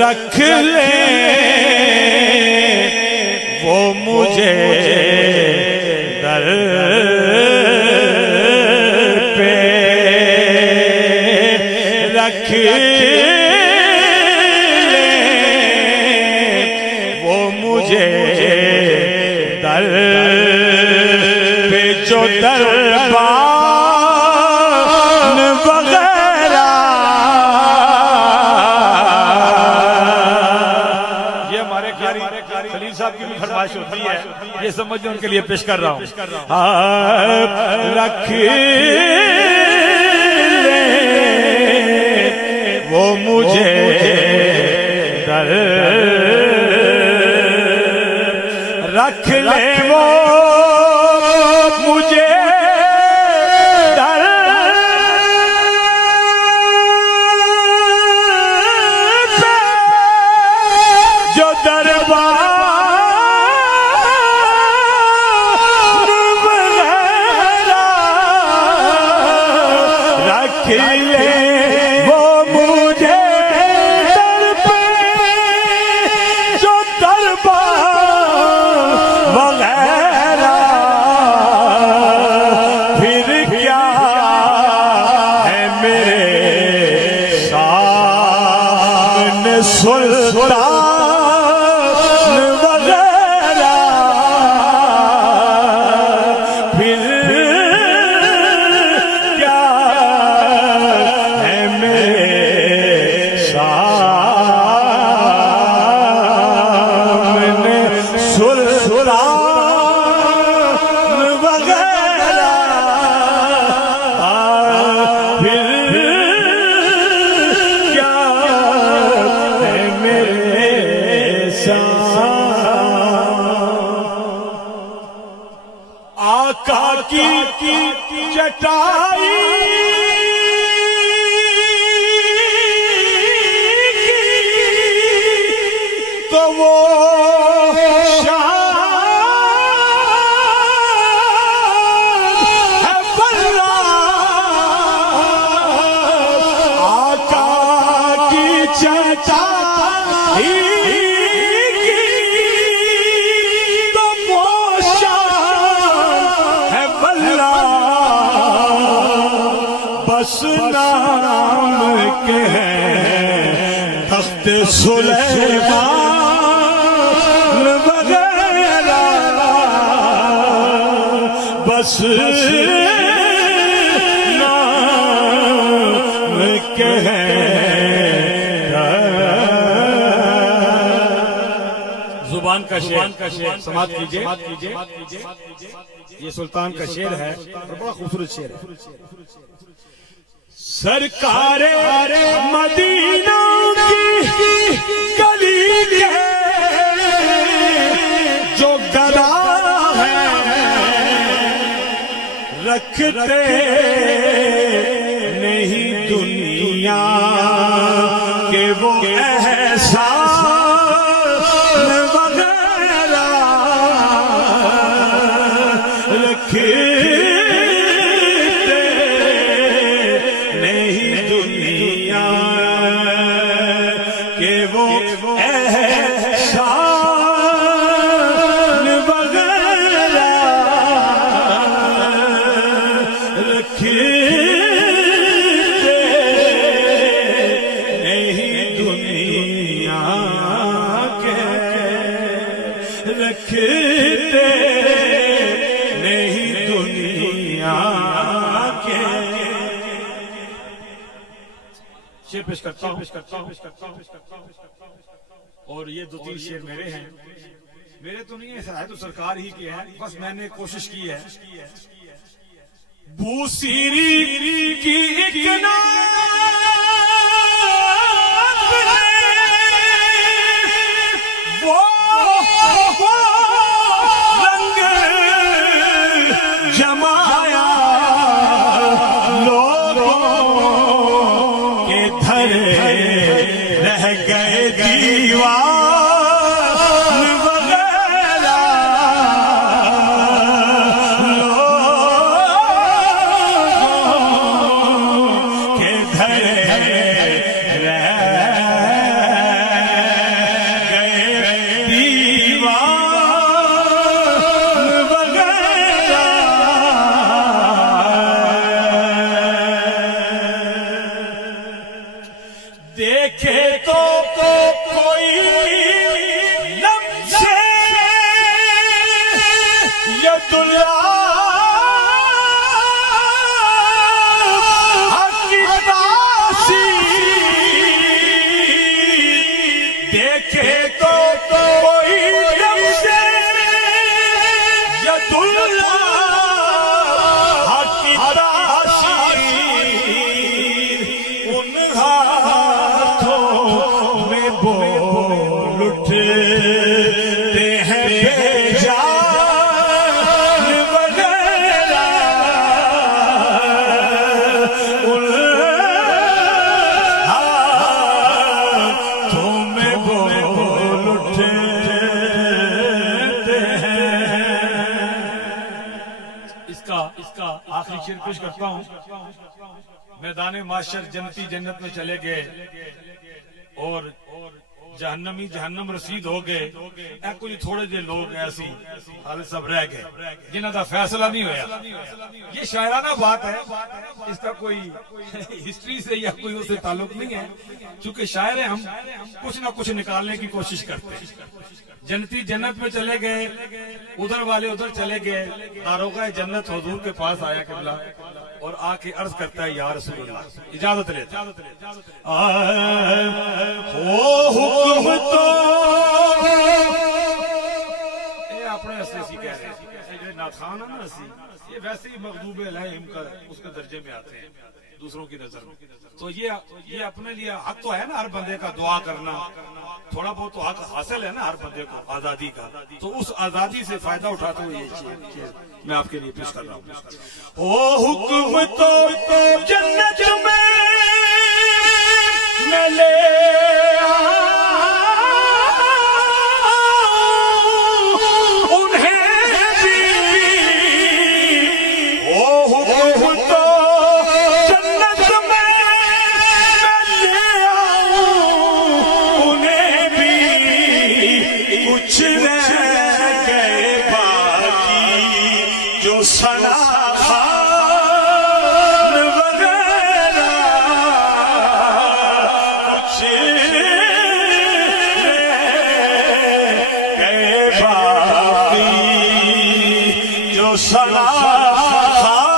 رکھ لے وہ مجھے در پہ، رکھ لے وہ مجھے در پہ، جو دربان وغیرہ خلیل صاحب کی بھی فرمائش ہوتی ہے، یہ سمجھ ان کے لیے پیش کر رہا ہوں۔ رکھ لے وہ مجھے در، رکھ لے وہ مجھے در پہ، جو دربار سلطان وغیرہ، پھر کیا ہے میرے سامنے، سلطان وغیرہ، پھر آقا کی چٹائی تو وہ شان ہے بلّہ، آقا کی چٹائی بس نام کے ہیں تخت سلیمان وغیرہ، بس نام کے ہیں۔ زبان کا شعر سماعت کیجئے، یہ سلطان کا شعر ہے اور بڑا خوبصورت شعر ہے۔ سرکار مدینہ کی گلی ہے جو گدا ہے، رکھتے نہیں دنیا کے وہ احسان وغیرہ، رکھتے رکھتے نہیں دنیا کے۔ شعر پیش کرتا ہوں اور یہ دو تین شعر میرے ہیں، میرے تو نہیں ہے، تو سرکار ہی کے ہیں، بس میں نے کوشش کی ہے۔ بوسیری کی ایک رنگ جمایا لوگوں کے دھرے رہ گئے دیوار تو کوئی لمحے ید اللہ کی تاثیر دیکھے تو کوئی لمحے ید اللہ کی تاثیر ان ہاتھوں میں بول اٹھتے ہیں بے جان وغیرہ ان ہاتھوں میں بول اٹھتے ہیں۔ اس کا آخری شعر پیش کرتا ہوں۔ میدان معاشر جنتی جنت میں چلے گئے اور جہنمی جہنم رسید ہو گئے، اے کوئی تھوڑے جے لوگ ایسی حال سب رہ گئے جنہاں دا فیصلہ نہیں ہویا۔ یہ شاعرانہ بات ہے، اس کا کوئی ہسٹری سے یا کوئی اس سے تعلق نہیں ہے، چونکہ شاعر ہیں ہم کچھ نہ کچھ نکالنے کی کوشش کرتے ہیں۔ جنتی جنت میں چلے گئے، ادھر والے ادھر چلے گئے، داروغہ جنت حضور کے پاس آیا قبلہ اور آ کے عرض کرتا ہے یا رسول اللہ اجازت لیتا ہو حکم تو یہ اپنے اصلی سی کہہ رہے ہیں، یہ ناخان ہے نا اسی، یہ ویسے ہی مغضوب علیہم کا اس کے درجے میں آتے ہیں دوسروں کی نظر میں۔ تو یہ اپنے لیے حق تو ہے نا ہر بندے کا دعا کرنا، تھوڑا بہت تو حق حاصل ہے نا ہر بندے کو آزادی کا، تو اس آزادی سے فائدہ اٹھاتے ہوئے یہ چیز میں آپ کے لیے پیش کر رہا ہوں۔ او حکم تو جنت میں لے انہیں بھی، او حکم تو جنت میں لے انہیں بھی، کچھ رہ گئے باقی جو سنا خان وغیرہ، کچھ رہ گئے باقی جو سنا خان